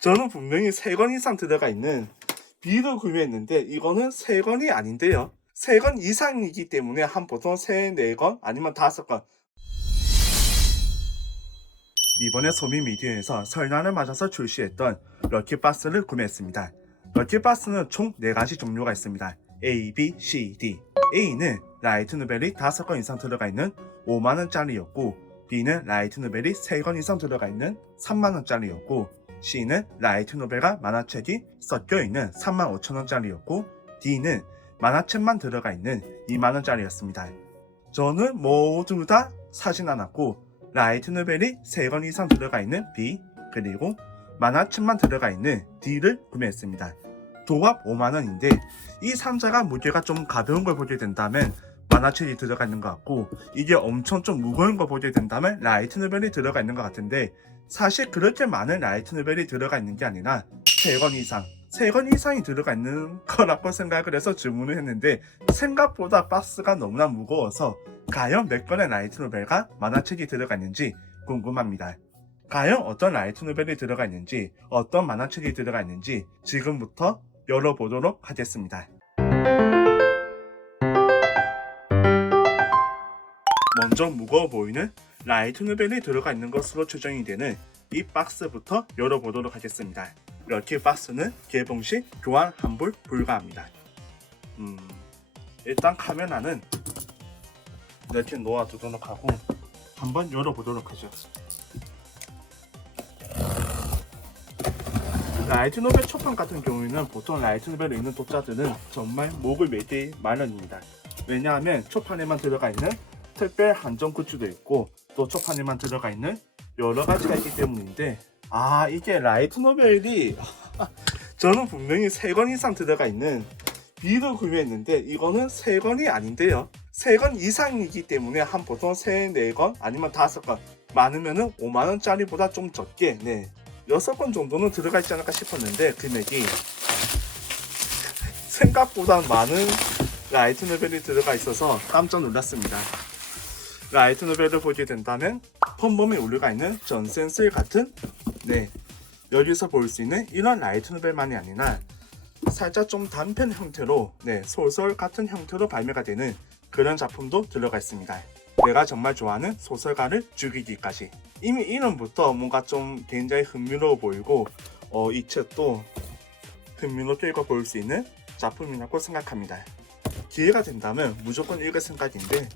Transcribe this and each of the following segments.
저는 분명히 3권 이상 들어가 있는 B를 구매했는데 이거는 3권이 아닌데요. 3권 이상이기 때문에 한 보통 3, 4권 아니면 5권. 이번에 소미미디어에서 설날을 맞아서 출시했던 럭키박스를 구매했습니다. 럭키박스는 총 4가지 종류가 있습니다. A, B, C, D. A는 라이트 노벨이 5권 이상 들어가 있는 5만원짜리였고, B는 라이트 노벨이 3권 이상 들어가 있는 3만원짜리였고, C는 라이트 노벨과 만화책이 섞여 있는 35,000원짜리였고, D는 만화책만 들어가 있는 2만원짜리였습니다. 저는 모두 다 사진 않았고, 라이트 노벨이 3권 이상 들어가 있는 B, 그리고 만화책만 들어가 있는 D를 구매했습니다. 도합 5만원인데 이 상자가 무게가 좀 가벼운 걸 보게 된다면 만화책이 들어가 있는 것 같고, 이게 엄청 좀 무거운 걸 보게 된다면 라이트 노벨이 들어가 있는 것 같은데, 사실 그렇게 많은 라이트 노벨이 들어가 있는 게 아니라 3권 이상이 들어가 있는 거라고 생각을 해서 주문을 했는데, 생각보다 박스가 너무나 무거워서 과연 몇 권의 라이트 노벨과 만화책이 들어가 있는지 궁금합니다. 과연 어떤 라이트 노벨이 들어가 있는지, 어떤 만화책이 들어가 있는지 지금부터 열어보도록 하겠습니다. 먼저 무거워 보이는 라이트 노벨이 들어가 있는 것으로 추정이 되는 이 박스부터 열어보도록 하겠습니다. 럭키 박스는 개봉 시 교환 환불 불가합니다. 일단 카메라는 이렇게 놓아두도록 하고 한번 열어보도록 하죠. 라이트 노벨 초판 같은 경우에는 보통 라이트 노벨을 읽는 독자들은 정말 목을 매기 마련입니다. 왜냐하면 초판에만 들어가 있는 특별 한정 굿즈도 있고, 또 초판에만 들어가 있는 여러 가지가 있기 때문인데, 이게 라이트 노벨이 저는 분명히 3권 이상 들어가 있는 B를 구매했는데 이거는 3권이 아닌데요. 3권 이상이기 때문에 한 보통 3, 4권 아니면 5권, 많으면은 5만원짜리보다 좀 적게 6권 정도는 들어가 있지 않을까 싶었는데, 금액이 생각보다 많은 라이트 노벨이 들어가 있어서 깜짝 놀랐습니다. 라이트 노벨을 보게 된다면 펀범에 올라가 있는 전센슬 같은 여기서 볼 수 있는 이런 라이트 노벨만이 아니라 살짝 좀 단편 형태로 소설 같은 형태로 발매가 되는 그런 작품도 들어가 있습니다. 내가 정말 좋아하는 소설가를 죽이기까지. 이미 이름부터 뭔가 좀 굉장히 흥미로워 보이고, 이 책도 흥미롭게 읽어볼 수 있는 작품이라고 생각합니다. 기회가 된다면 무조건 읽을 생각인데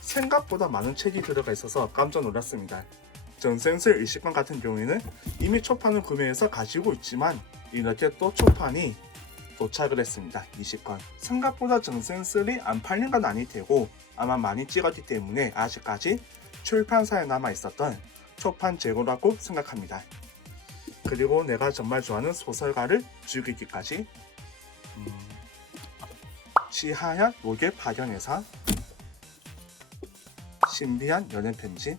생각보다 많은 책이 들어가 있어서 깜짝 놀랐습니다. 전센슬 20권 같은 경우에는 이미 초판을 구매해서 가지고 있지만 이렇게 또 초판이 도착을 했습니다. 20권. 생각보다 전센슬이 안 팔린 건 아닐 테고 아마 많이 찍었기 때문에 아직까지 출판사에 남아 있었던 초판 재고라고 생각합니다. 그리고 내가 정말 좋아하는 소설가를 죽이기까지, 시하얀 목의 파견회사, 신비한 연애편지,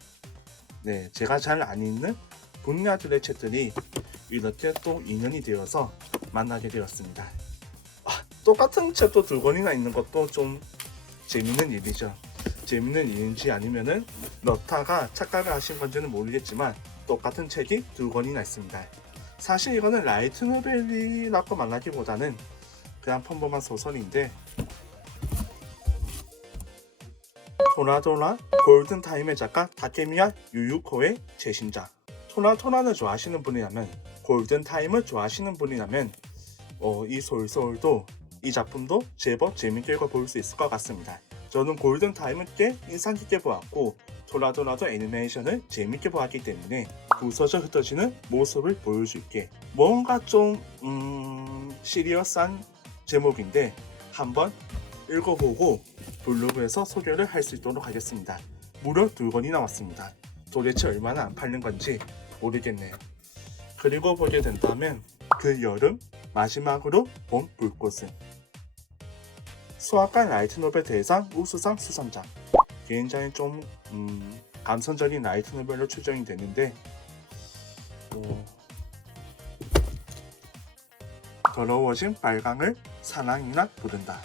제가 잘 안 읽는 분야들의 책들이 이렇게 또 인연이 되어서 만나게 되었습니다. 똑같은 책도 2권이나 있는 것도 좀 재밌는 일이죠. 재밌는 일인지 아니면은 러타가 착각을 하신 건지는 모르겠지만 똑같은 책이 2권이나 있습니다. 사실 이거는 라이트 노벨이라고 말하기보다는 그냥 평범한 소설인데, 토라토라 골든타임의 작가 타케미야 유유코의 최신작. 토라토라를 좋아하시는 분이라면, 골든타임을 좋아하시는 분이라면 이 소설도, 이 작품도 제법 재밌게 읽어볼 수 있을 것 같습니다. 저는 골든타임을 꽤 인상 깊게 보았고, 토라토라도 애니메이션을 재밌게 보았기 때문에 부서져 흩어지는 모습을 보여줄게. 뭔가 좀 시리어스한 제목인데 한번 읽어보고 블로그에서 소개를 할 수 있도록 하겠습니다. 무려 2권이 나왔습니다. 도대체 얼마나 안 팔린 건지 모르겠네요. 그리고 보게 된다면 그 여름 마지막으로 본 불꽃은, 수학과 라이트 노벨 대상 우수상 수상작. 굉장히 좀 감성적인 라이트 노벨로 추정이 되는데, 더러워진 빨강을 사랑이나 부른다.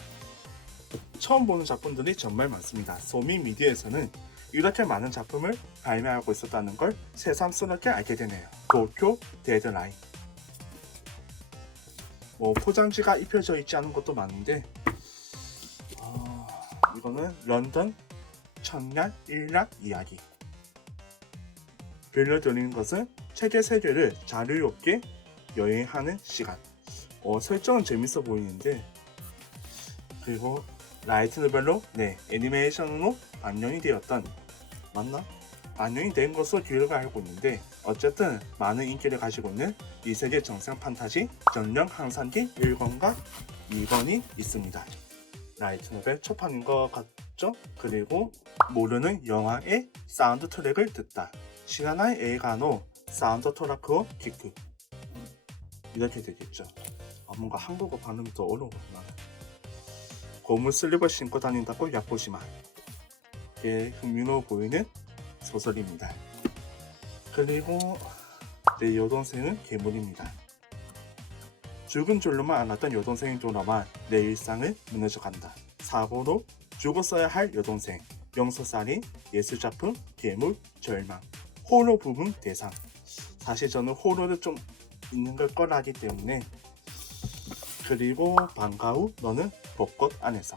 처음 보는 작품들이 정말 많습니다. 소미미디어에서는 이렇게 많은 작품을 발매하고 있었다는 걸 새삼스럽게 알게 되네요. 도쿄 데드라인. 포장지가 입혀져 있지 않은 것도 많은데 이거는 런던 천년 일락 이야기. 빌려드리는 것은 세계 세계를 자유롭게 여행하는 시간. 설정은 재밌어 보이는데, 그리고 라이트 노벨로 애니메이션으로 반영이 되었던, 맞나? 반영이 된 것으로 기록을 알고 있는데, 어쨌든 많은 인기를 가지고 있는 이세계 정상 판타지 전령 항산기 1권과 2권이 있습니다. 라이트 노벨 초판인 것 같죠? 그리고 모르는 영화의 사운드 트랙을 듣다. 시나나의 에이가노 사운드 트라크오 키크. 이렇게 되겠죠. 뭔가 한국어 발음이 더 어려웠구나. 고무 슬립을 신고 다닌다고 야포시마. 꽤 흥미로워 보이는 소설입니다. 그리고 내 여동생은 괴물입니다. 죽은 줄로만 알았던 여동생이 돌아와 내 일상을 무너져간다. 사고로 죽었어야 할 여동생, 영서살인, 예술작품, 괴물, 절망, 호러 부분 대상. 사실 저는 호러를 좀 있는 걸 거라기 때문에. 그리고 방과후 너는 벚꽃 안에서.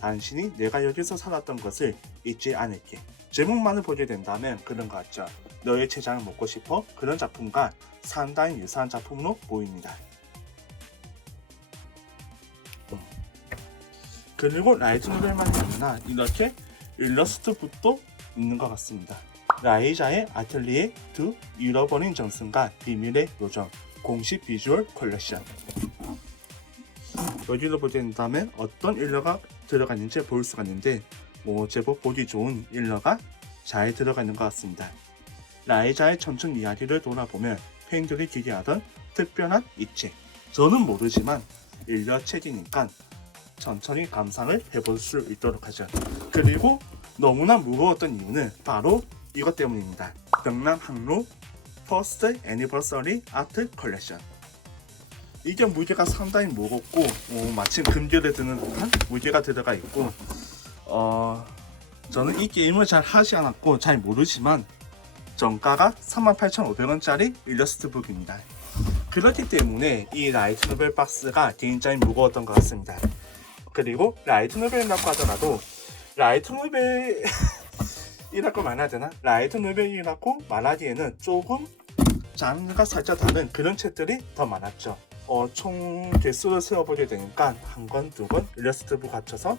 당신이 내가 여기서 살았던 것을 잊지 않을게. 제목만을 보게 된다면 그런 것 같죠. 너의 채장을 먹고 싶어. 그런 작품과 상당히 유사한 작품으로 보입니다. 그리고 라이트 노벨만이 아니라 이렇게 일러스트북도 있는 것 같습니다. 라이자의 아틀리에 2 잃어버린 전승과 비밀의 요정 공식 비주얼 컬렉션. 여기로 보게 된다면 어떤 일러가 들어가 있는지 볼 수가 있는데 제법 보기 좋은 일러가 잘 들어가 있는 것 같습니다. 라이자의 천춘 이야기를 돌아보면 팬들이 기대하던 특별한 이 책. 저는 모르지만 일러 책이니까 천천히 감상을 해볼 수 있도록 하죠. 그리고 너무나 무거웠던 이유는 바로 이것 때문입니다. 경남 항로 퍼스트 애니버서리 아트 컬렉션. 이게 무게가 상당히 무겁고 마침 금괴를 드는 듯한 무게가 들어가 있고 저는 이 게임을 잘 하지 않았고 잘 모르지만 정가가 38,500원짜리 일러스트북입니다. 그렇기 때문에 이 라이트 노벨 박스가 굉장히 무거웠던 것 같습니다. 그리고 라이트 노벨이라고 하더라도 라이트 노벨이라고 말해야 되나? 라이트 노벨이라고 말하기에는 조금 장르가 살짝 다른 그런 책들이 더 많았죠. 총 개수를 세어보게 되니까 한 권, 두 권 일러스트북 합쳐서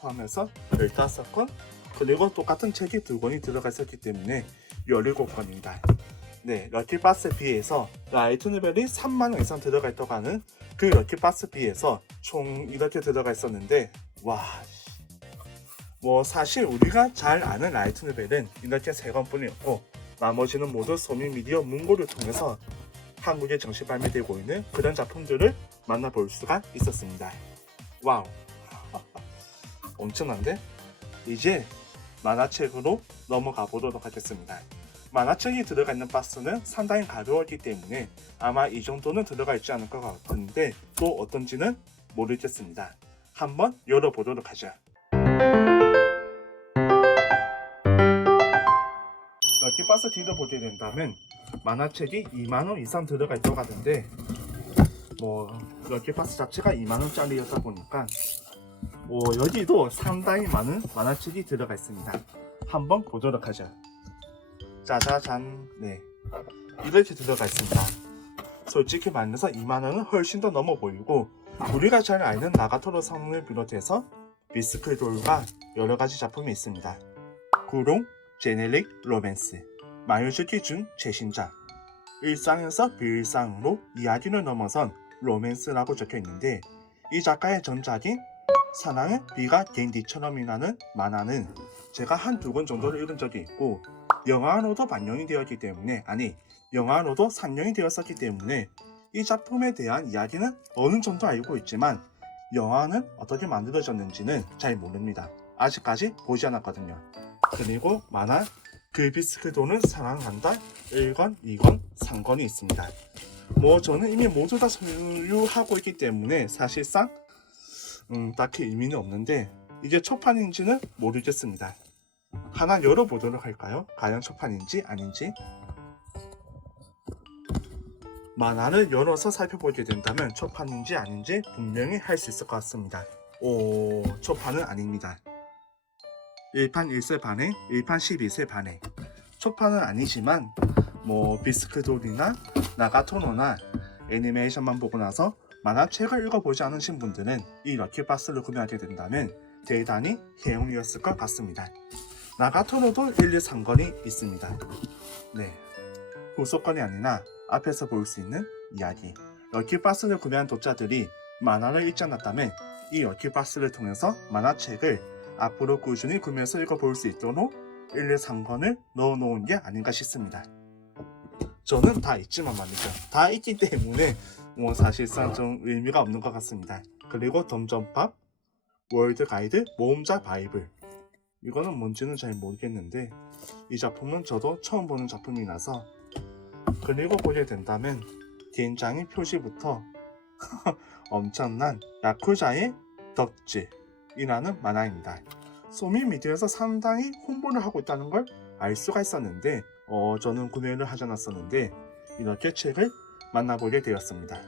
포함해서 15권, 그리고 똑같은 책이 2권이 들어가 있었기 때문에 17권입니다. 네, 럭키박스에 비해서 라이트 노벨이 3만원 이상 들어가 있다고 하는 그 럭키박스 비해서 총 이렇게 들어가 있었는데 사실 우리가 잘 아는 라이트 노벨은 이렇게 3권뿐이었고 나머지는 모두 소미미디어 문고를 통해서 한국에 정식 발매되고 있는 그런 작품들을 만나볼 수가 있었습니다. 와우, 엄청난데? 이제 만화책으로 넘어가 보도록 하겠습니다. 만화책이 들어가 있는 박스는 상당히 가벼웠기 때문에 아마 이 정도는 들어가 있지 않을 것 같은데 또 어떤지는 모르겠습니다. 한번 열어보도록 하죠. 럭키박스 뒤로 보게 된다면 만화책이 2만원 이상 들어가 있다고 하던데 럭키박스 자체가 2만원짜리였다 보니까 여기도 상당히 많은 만화책이 들어가 있습니다. 한번 보도록 하죠. 짜자잔. 네, 이렇게 들어가 있습니다. 솔직히 말해서 2만원은 훨씬 더 넘어 보이고 우리가 잘 알는 나가토로 성을 비롯해서 비스클돌과 여러가지 작품이 있습니다. 구롱, 제네릭, 로맨스, 마유주키 준 최신작. 일상에서 비일상으로 이야기를 넘어선 로맨스라고 적혀있는데 이 작가의 전작인 사랑의 비가 댄디처럼이라는 만화는 제가 한두 권 정도를 읽은 적이 있고 영화로도 반영이 되었기 때문에 영화로도 상영이 되었었기 때문에 이 작품에 대한 이야기는 어느 정도 알고 있지만 영화는 어떻게 만들어졌는지는 잘 모릅니다. 아직까지 보지 않았거든요. 그리고 만화 그 비스크도는 사랑한다 1권, 2권, 3권이 있습니다. 저는 이미 모두 다 소유하고 있기 때문에 사실상 딱히 의미는 없는데 이게 초판인지는 모르겠습니다. 하나 열어보도록 할까요? 과연 초판인지 아닌지. 만화를 열어서 살펴보게 된다면 초판인지 아닌지 분명히 할 수 있을 것 같습니다. 오, 초판은 아닙니다. 1판 1세 반행, 1판 12세 반행. 초판은 아니지만 뭐 비스크돌이나 나가토노나 애니메이션만 보고 나서 만화책을 읽어보지 않으신 분들은 이 럭키박스를 구매하게 된다면 대단히 해용이었을 것 같습니다. 나가토노도 1, 2, 3권이 있습니다. 네, 후속권이 아니라 앞에서 볼 수 있는 이야기. 럭키박스를 구매한 독자들이 만화를 읽지 않았다면 이 럭키박스를 통해서 만화책을 앞으로 꾸준히 구매해서 읽어볼 수 있도록 1, 2, 3권을 넣어놓은 게 아닌가 싶습니다. 저는 다 있지만 말이죠. 다 있기 때문에 뭐 사실상 좀 의미가 없는 것 같습니다. 그리고 덤점팝, 월드 가이드, 모험자 바이블. 이거는 뭔지는 잘 모르겠는데 이 작품은 저도 처음 보는 작품이라서. 그리고 보게 된다면 겐장의 표지부터 엄청난 야쿠자의 덕질이라는 만화입니다. 소미미디어에서 상당히 홍보를 하고 있다는 걸 알 수가 있었는데 저는 구매를 하지 않았었는데 이렇게 책을 만나보게 되었습니다.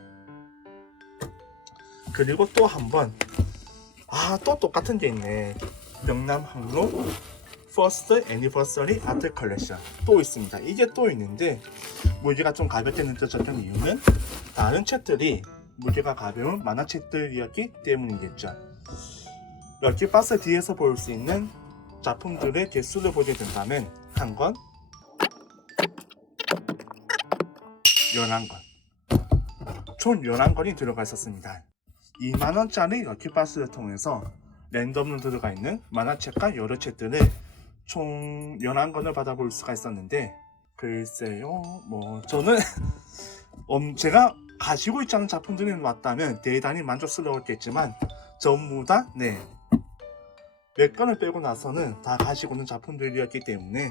그리고 또 한번 또 똑같은 게 있네. 명남항로 퍼스트 애니버서리 아트 컬렉션 또 있습니다. 이게 또 있는데 무게가 좀 가볍게 느껴졌던 이유는 다른 책들이 무게가 가벼운 만화책들이었기 때문이겠죠. 럭키박스 뒤에서 볼 수 있는 작품들의 개수를 보게 된다면 한 권, 11권, 총 11권이 들어가 있었습니다. 2만원짜리 럭키박스를 통해서 랜덤으로 들어가 있는 만화책과 여러 책들을 총 11권을 받아볼 수가 있었는데 글쎄요, 뭐 저는 제가 가지고 있지 않은 작품들이 왔다면 대단히 만족스러웠겠지만 전부 다 몇 권을 빼고 나서는 다 가지고 있는 작품들이었기 때문에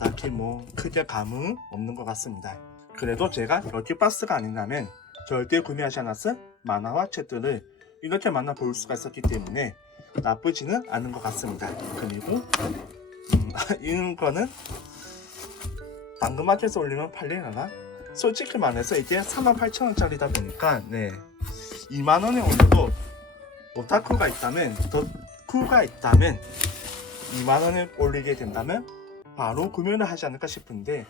딱히 뭐 크게 감흥은 없는 것 같습니다. 그래도 제가 럭키박스가 아니라면 절대 구매하지 않았을 만화와 책들을 이렇게 만나볼 수가 있었기 때문에 나쁘지는 않은 것 같습니다. 그리고 이거는 당근마켓에서 올리면 팔리려나? 솔직히 말해서 이게 38,000원짜리다 보니까 2만원에 올려도 오타쿠가 있다면, 덕후가 있다면 2만원에 올리게 된다면 바로 구매를 하지 않을까 싶은데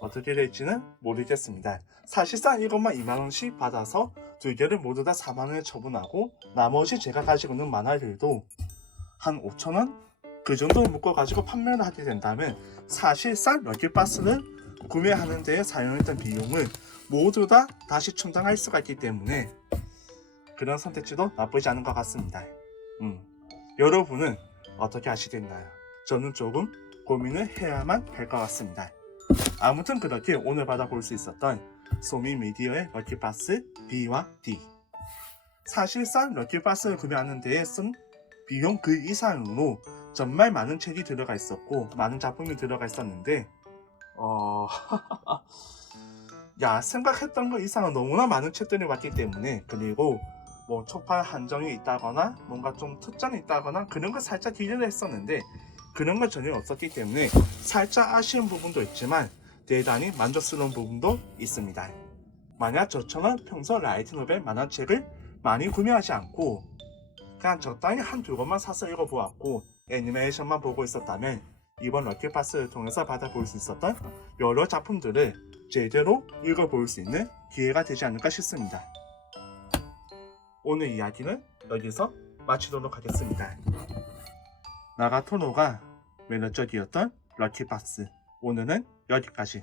어떻게 될지는 모르겠습니다. 사실상 이것만 2만원씩 받아서 두 개를 모두 다 4만원에 처분하고 나머지 제가 가지고 있는 만화들도 한 5천원? 그 정도 묶어가지고 판매를 하게 된다면 사실상 럭키박스를 구매하는 데에 사용했던 비용을 모두 다 다시 충당할 수가 있기 때문에 그런 선택지도 나쁘지 않은 것 같습니다. 여러분은 어떻게 하시겠나요? 저는 조금 고민을 해야만 할 것 같습니다. 아무튼 그렇게 오늘 받아볼 수 있었던 소미미디어의 럭키박스 B와 D. 사실상 럭키박스를 구매하는 데에 쓴 비용 그 이상으로 정말 많은 책이 들어가 있었고 많은 작품이 들어가 있었는데 생각했던 것 이상은 너무나 많은 책들이 왔기 때문에 그리고 뭐 초판 한정이 있다거나 뭔가 좀 특전이 있다거나 그런 걸 살짝 기대를 했었는데 그런 건 전혀 없었기 때문에 살짝 아쉬운 부분도 있지만 대단히 만족스러운 부분도 있습니다. 만약 저처럼 평소 라이트 노벨 만화책을 많이 구매하지 않고 그냥 적당히 한두 권만 사서 읽어보았고 애니메이션만 보고 있었다면 이번 럭키박스를 통해서 받아볼 수 있었던 여러 작품들을 제대로 읽어볼 수 있는 기회가 되지 않을까 싶습니다. 오늘 이야기는 여기서 마치도록 하겠습니다. 나가토노가 매력적이었던 럭키박스 오늘은 여기까지.